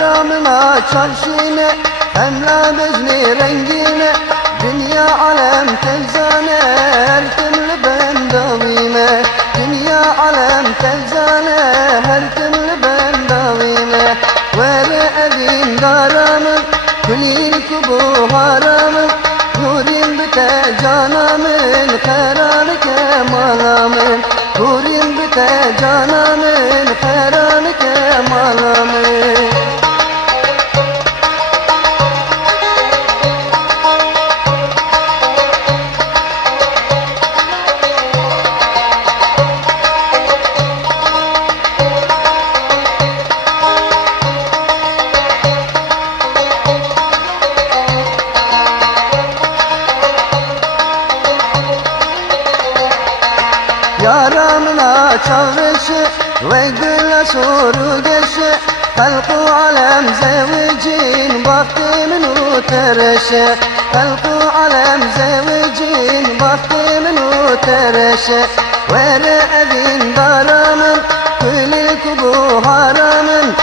Yaramına çarşine Emla bezni rengine Dünya alem tezane Her türlü ben davime Dünya alem tezane Her türlü ben davime Vere evin daramın Külil kubu haramın Nurin büte canamın Heran kemalamın Nurin büte canamın Heran kemalamın Yaramına çavreşi ve gülle soru geçi Halku alem zevcin baktimin utereşe Halku alem zevcin baktimin utereşe Vere evin daramın Külil kubu haramın